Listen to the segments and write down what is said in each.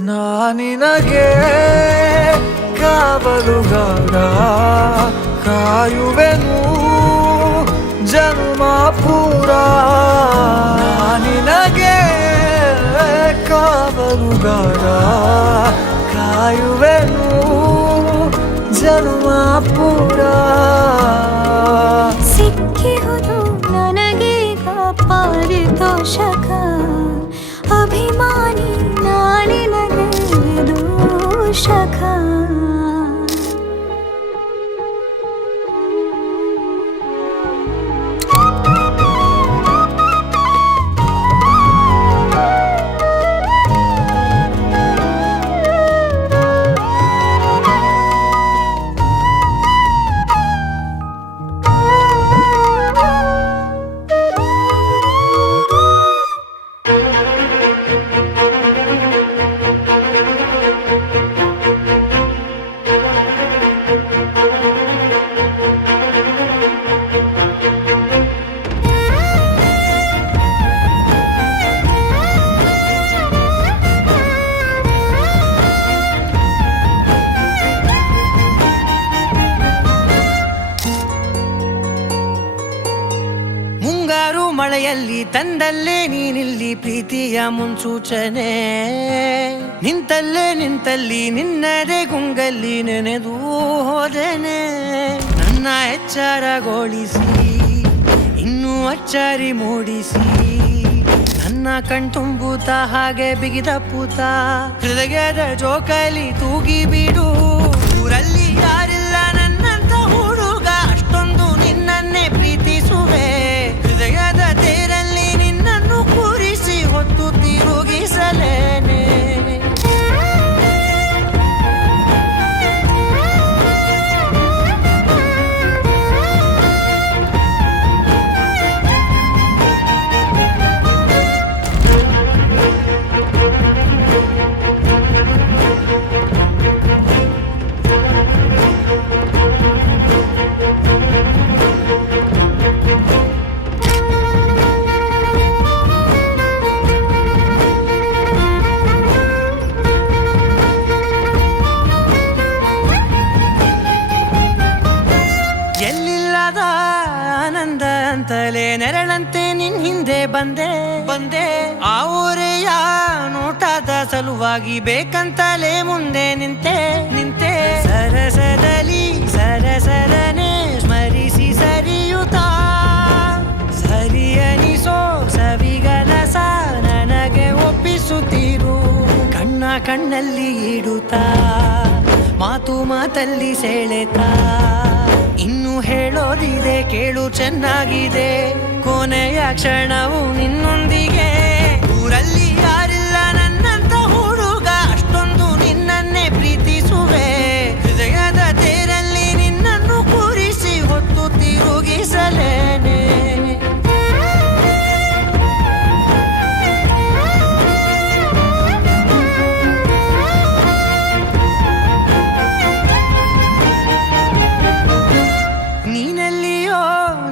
ನಾನಿನಗೆ ಕಾವಲುಗಾರ ಕಾಯುವೆನು ಜನ್ಮ ಪೂರ ನಾನಿನಗೆ ಕಾವಲುಗಾರ ಕಾಯುವೆನು ಜನ್ಮ ಪೂರ ಸಿಕ್ಕಿಹುದು ನನಗೀಗ ಪಾರಿತೋಷಕ ಅಭಿಮಾನಿ ನಾನಿನಗೆ ದೂಷಕ ಮಳೆಯಲ್ಲಿ ತಂದಲ್ಲೇ ನೀನಿಲ್ಲಿ ಪ್ರೀತಿಯ ಮುನ್ಸೂಚನೆ ನಿಂತಲ್ಲಿ ನಿನ್ನದೇ ಗುಂಗಲ್ಲಿ ನೆನೆದು ಹೋದೆನೆ ನನ್ನ ಎಚ್ಚರಗೊಳಿಸಿ ಇನ್ನೂ ಅಚ್ಚರಿ ಮೂಡಿಸಿ ನನ್ನ ಕಣ್ತುಂಬುತ್ತ ಹಾಗೆ ಬಿಗಿದ ಪೂತ ಹೃದಯದ ಜೋಕಾಲಿ ತೂಗಿ ಬಿಡು ಊರಲ್ಲಿ ಯಾರಿಲ್ಲ ನನ್ನಂತ ಹುಡುಗ ಅಷ್ಟೊಂದು ನಿನ್ನನ್ನೇ ಪ್ರೀತಿಸುವೆ ಹೃದಯದ ತೇರಲ್ಲಿ ನಿನ್ನನ್ನು ಕೂರಿಸಿ ಹೊತ್ತು ತಿರುಗಿಸಲೇನೆ ಎಲ್ಲಿಲ್ಲದ ಆನಂದ ಅಂತಲೇ ನೆರಳಂತೆ ನಿನ್ ಹಿಂದೆ ಬಂದೆ ಆ ಊರೆಯ ನೋಟದ ಸಲುವಾಗಿ ಬೇಕಂತಲೇ ಮುಂದೆ ನಿಂತೆ ಸರಸದಲ್ಲಿ ಸರಸರನೆ ಸ್ಮರಿಸಿ ಸರಿಯುತ್ತಾ ಸರಿಯನಿಸೋ ಸವಿಗಲಸ ನನಗೆ ಒಪ್ಪಿಸುತ್ತೀರು ಕಣ್ಣಲ್ಲಿ ಇಡುತ್ತಾ ಮಾತಲ್ಲಿ ಸೆಳೆತಾ ಇನ್ನು ಹೇಳೋದಿದೆ ಕೇಳು ಚೆನ್ನಾಗಿದೆ ಕೊನೆಯ ಕ್ಷಣವು ನಿನ್ನೊಂದಿಗೆ ಊರಲ್ಲಿ ಯಾರಿಲ್ಲ ನನ್ನಂತ ಹುಡುಗ ಅಷ್ಟೊಂದು ನಿನ್ನನ್ನೇ ಪ್ರೀತಿಸುವೆ ಹೃದಯದ ತೇರಲ್ಲಿ ನಿನ್ನನ್ನು ಕೂರಿಸಿ ಹೊತ್ತು ತಿರುಗಿಸಲೇನೆ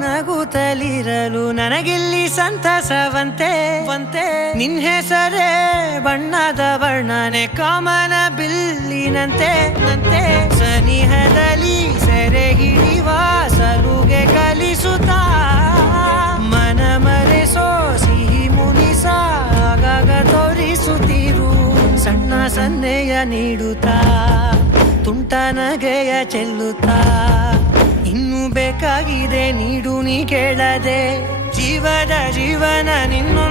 ನಗುತ್ತಲಿರಲು ನನಗಿಲ್ಲಿ ಸಂತಸವಂತೆ ನಿನ್ ಹೆಸರೇ ಬಣ್ಣದ ವರ್ಣನೆ ಕಾಮನ ಬಿಲ್ಲಿನಂತೆ ಸನಿಹದಲ್ಲಿ ಸೆರೆ ಹಿಡಿವ ಸಲುಗೆ ಕಲಿಸುತ್ತಾ ಮನ ಮರೆಸೋ ಸಿಹಿ ಮುನಿಸ ಆಗಾಗ ತೋರಿಸುತ್ತಿರು ಸಣ್ಣ ಸನ್ನೆಯ ನೀಡುತ್ತಾ ತುಂಟ ನಗೆಯ ಚೆಲ್ಲುತ್ತಾ ಇನ್ನು ಬೇಕಾಗಿದೆ ನೀಡು ನೀ ಕೇಳದೆ ಜೀವನ ನಿನ್ನು